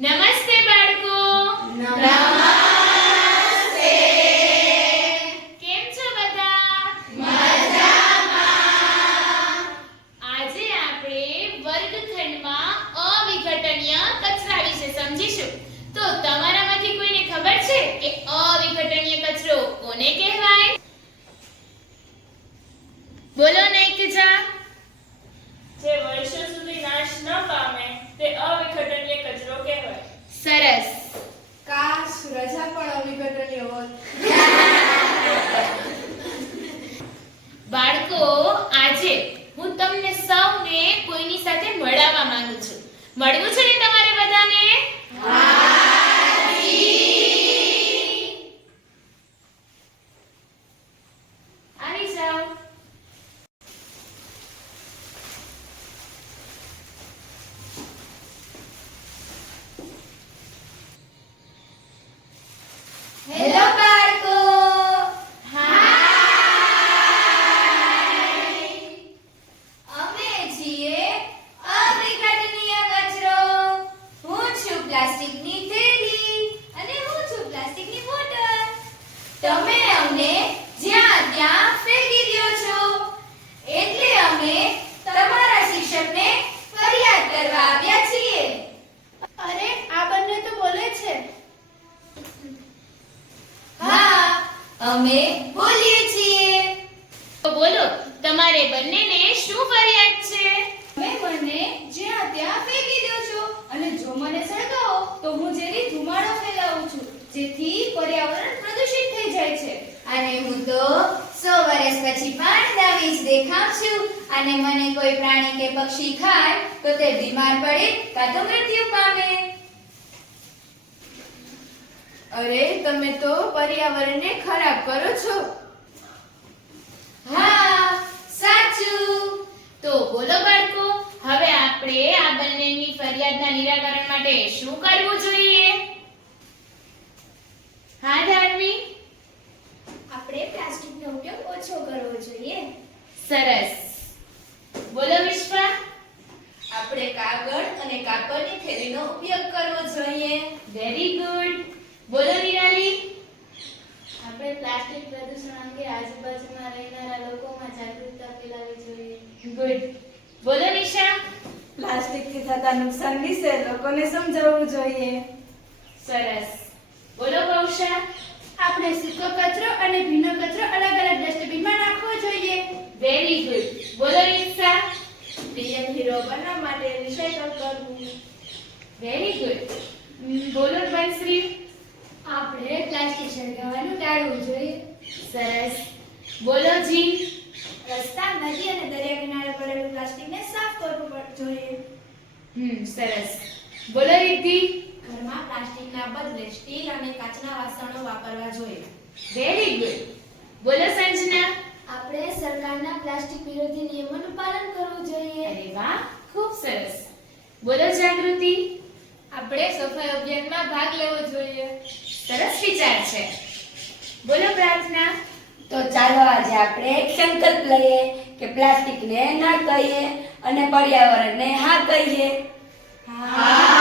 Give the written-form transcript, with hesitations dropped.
નમસ્તે બાળકો. નમસ્તે. કેમ છો બધા? મજામાં. આજે આપણે વર્ગખંડમાં અવિઘટનીય કચરા વિશે સમજીશું. તો તમારામાંથી કોઈને ખબર છે કે અવિઘટનીય કચરો કોને કહેવાય? બોલો નૈકજા. જે વર્ષો સુધી નાશ ન પામે તે અવિઘટનીય કચરો કહેવાય. સરસ. કાશ રજા પણ અવિઘટનીય હોત. બાળકો, આજે હું તમને સૌને કોઈની સાથે મળાવવા માંગુ છું. મળવું છે ને તમારે બધાને? આવી જાઓ. હેલો બાળકો. અમે છીએ અવિઘટનીય કચરો. હું છું પ્લાસ્ટિકની થેલી અને હું છું પ્લાસ્ટિકની બોટલ. તમે અમને જ્યાં ત્યાં ફેંકી દો છો, એટલે અમે તમારા શિક્ષકને ફરિયાદ કરવા આવ્યા છીએ. અરે, આ બંને તો બોલે છે. હા, અમે બોલીએ છીએ. તો બોલો, તમારે બંનેને શું ફરિયાદ છે? તમે મને જ્યાં ત્યાં ફેંકી દો છો અને જો મને સળગાવો તો હું ઝેરી ધુમાડો ફેલાવું છું, જેથી પર્યાવરણ પ્રદૂષિત થઈ જાય છે. અને હું તો 100 વર્ષ પછી પણ નવી જ દેખાઉં છું. અને મને કોઈ પ્રાણી કે પક્ષી ખાય તો તે બીમાર પડે કાં તો મૃત્યુ પામે. અરે, તમે તો પર્યાવરણને ખરાબ કરો છો. હા, સાચું. તો બોલો બાળકો, હવે આપણે આ બંનેની ફરિયાદના નિરાકરણ માટે શું કરવું જોઈએ? હા ધાર્મી? આપણે પ્લાસ્ટિકનો ઉપયોગ ઓછો કરવો જોઈએ. સરસ. બોલો વિશ્વા? આપણે કાગળ અને કાપડની થેલીનો ઉપયોગ કરવો જોઈએ. Very good. બોલો નિરાલી? આપણે પ્લાસ્ટિક પ્રદૂષણ અંગે આજુબાજુમાં રહેનારા લોકોમાં જાગૃતતા ફેલાવવી જોઈએ. ગુડ. બોલો નિશા? પ્લાસ્ટિકથી થતા નુકસાન વિશે લોકોને સમજાવવું જોઈએ. સરસ. બોલો કૌશા? આપણે સૂકો કચરો અને ભીનો કચરો અલગ અલગ ડસ્ટબિનમાં નાખવો જોઈએ. Very good. બોલો રીક્ષા? પીએમ હીરો બનવા માટે રિસાયકલ કરવું. Very good. બોલો બંશ્રી? આપણે પ્લાસ્ટિક સળગાવવાનું ટાળવું જોઈએ. સરસ. બોલો જી? રસ્તા, નદી અને દરિયા કિનારે પડેલું પ્લાસ્ટિકને સાફ કરવું જોઈએ. સરસ. બોલો રિદ્ધિ? ઘરમાં પ્લાસ્ટિકના બદલે સ્ટીલ અને કાચના વાસણો વાપરવા જોઈએ. Very good. બોલો સંજના? આપણે સરકારના પ્લાસ્ટિક વિરોધી નિયમોનું પાલન કરવું જોઈએ. અરે વાહ, ખૂબ સરસ. બોલો જાગૃતિ? આપણે સફાઈ અભિયાનમાં ભાગ લેવો જોઈએ. સરસ વિચાર છે. બોલો પ્રાર્થના? તો ચાલો આજે આપણે એક સંકલ્પ લઈએ કે પ્લાસ્ટિકને ના કહીએ અને પર્યાવરણને હા કહીએ. હા.